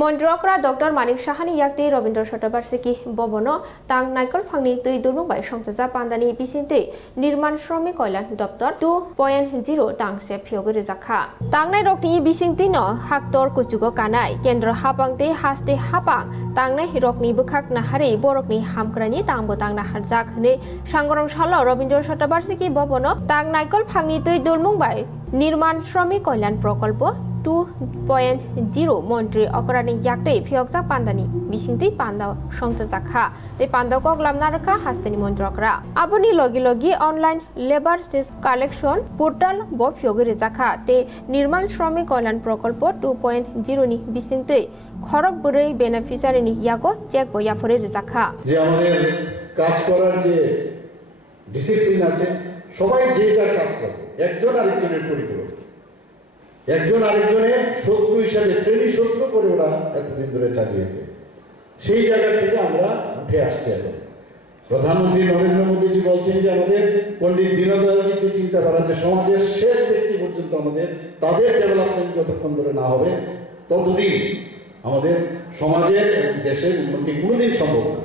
মন্ত্রকরা doctor মানিক সাহানি ইয়াকতে রবীন্দ্র শতবার্ষিকী ভবন তাং নাইকল ফাংনি তৈ দুনুবাই সংসাজা পান্দানি বিসিতে নির্মাণ শ্রমিক কল্যাণ দপ্তর 2.0 তাংসে ফিয়গরে জাখা তাংনাই রকনি বিসিংতি ন হাক্তর কুচুগো কানাই কেন্দ্র হাপাংতে হাসতে হাপাং তাংনাই রকনি বখাক নাহারে বরকনি হামক্রানি তাংবো তাং নাহার জাখনে সাংগরং সাল রবীন্দ্র শতবার্ষিকী ভবন তাং নাইকল ফাংনি তৈ দুলমুংবাই নির্মাণ শ্রমিক কল্যাণ প্রকল্প 2.0 মন্ত্রী অকরানি ইয়াকতে ফিয়কজা পান্দানি বিসিংতি পান্দাও সংসা জাখা তে পান্দাও কগলামনা রাখা হাস্তেনি মন্ত্রকরা আবনি লগি লগি অনলাইন লেবার সেস কালেকশন পোর্টাল ব ফিয়গরে জাখা তে নির্মাণ শ্রমিক কল্যাণ প্রকল্প 2.0 নি বিসিংতে খরক বরই বেনিফিশিয়ারি নি ইয়াগো চেক বয়া ফরে জাখা যে আমাদের কাজ করার যে ডিসিপ্লিন আছে সবাই যে যার কাজ করে একজন আরেকজনের পরিপূরক একজন আরেকজনের শত্রু হিসাবে শ্রেণী শত্রু করে ওরা এতদিন ধরে চালিয়েছে সেই জায়গা থেকে আমরা উঠে আসছি এখন প্রধানমন্ত্রী নরেন্দ্র মোদীজি বলছেন যে আমাদের পণ্ডিত দীনদয়ালজির যে চিন্তাধারা যে সমাজের শেষ ব্যক্তি পর্যন্ত আমাদের তাদের ডেভেলপমেন্ট যতক্ষণ ধরে না হবে ততদিন আমাদের সমাজের দেশের উন্নতি কোনোদিন সম্ভব না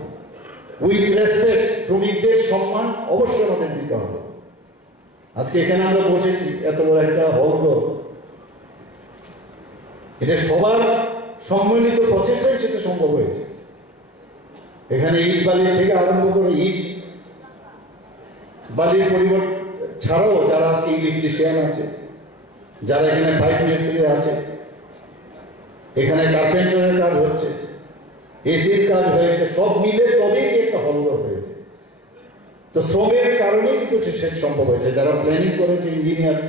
উইথ রেসপেক্ট শ্রমিকদের সম্মান অবশ্যই আমাদের দিতে হবে আজকে এখানে আমরা বসেছি এত বড় একটা হল এটা সবার সম্মিলিত প্রচেষ্টায় সেটা সম্ভব হয়েছে এখানে ইট বালির থেকে আরম্ভ করে ইট বালির পরিবর্তন ছাড়াও যারা আজকে ইলেকট্রিশিয়ান আছে যারা এখানে পাইপ মিস্ত্রি আছে এখানে কার্পেন্টারের কাজ হচ্ছে এসির কাজ হয়েছে সব মিলে তবেই একটা হলঘর হয়েছে তো শ্রমের কারণেই কিন্তু সে সম্ভব হয়েছে যারা প্ল্যানিং করেছে ইঞ্জিনিয়ার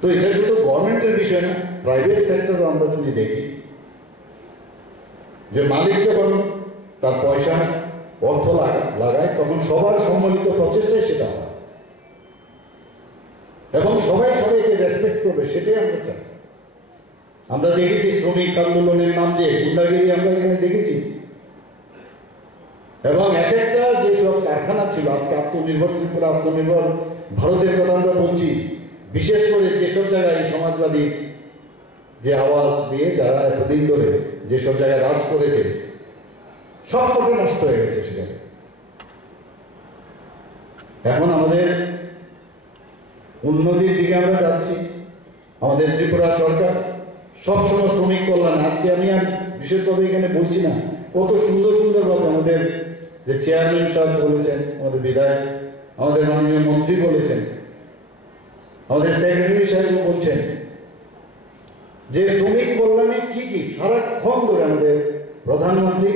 তো এটা শুধু গভর্নমেন্টের বিষয় না প্রাইভেট সেক্টরও আমরা যদি দেখি যে মালিক যখন তার পয়সা অর্থ লাগায় তখন সবার সম্মিলিত প্রচেষ্টায় সেটা হয় এবং সবাই সবাইকে রেসপেক্ট করবে সেটাই আমরা চাই আমরা দেখেছি শ্রমিক আন্দোলনের নাম দিয়ে গুন্ডাগিরি আমরা এখানে দেখেছি এবং এক একটা যেসব কারখানা ছিল আজকে আত্মনির্ভর ত্রিপুরা আত্মনির্ভর ভারতের কথা আমরা বলছি বিশেষ করে যেসব জায়গায় সমাজবাদী যে আওয়াজ দিয়ে যারা এতদিন ধরে যেসব জায়গায় রাজ করেছে সব কটা নষ্ট হয়ে গেছে সেখানে এখন আমাদের উন্নতির দিকে আমরা যাচ্ছি আমাদের ত্রিপুরা সরকার সবসময় শ্রমিক কল্যাণ আজকে আমি আর বিশেষভাবে এখানে বলছি না কত সুন্দর সুন্দরভাবে আমাদের যে চেয়ারম্যান সাহেব বলেছেন আমাদের বিধায়ক আমাদের মাননীয় মন্ত্রী বলেছেন আমাদের সেক্রেটারি সাহেব বলছেন যে শ্রমিক কল্যাণে কি কি সারাক্ষণ ধরে আমাদের প্রধানমন্ত্রী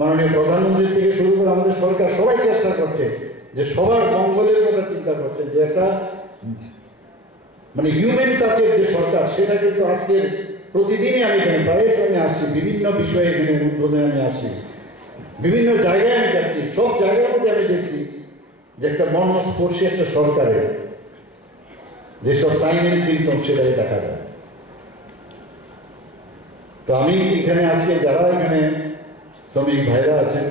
মাননীয় প্রধানমন্ত্রী থেকে শুরু করে আমাদের সরকার সবাই চেষ্টা করছে যে সবার মঙ্গলের কথা চিন্তা করছে যে একটা মানে হিউম্যান টাচের যে সরকার সেটা কিন্তু আজকে প্রতিদিনই আমি এখানে প্রায় সময় আসছি বিভিন্ন বিষয়ে এখানে উদ্বোধনে আমি আসছি বিভিন্ন জায়গায় আমি যাচ্ছি সব জায়গার মধ্যে আমি দেখছি যে একটা মর্মস্পর্শী একটা সরকারের যেসব সাইন এন্ড সিম্পটম সেটাই দেখা যায় তো আমি এখানে আজকে যারা এখানে শ্রমিক ভাইরা আছেন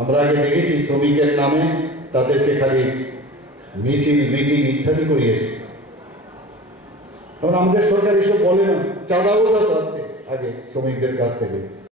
আমরা আগে দেখেছি শ্রমিকের নামে তাদেরকে খালি মিছিল মিটিং ইত্যাদি করিয়েছে কারণ আমাদের সরকার এসব বলে না চাঁদাও তো আছে আগে শ্রমিকদের কাছ থেকে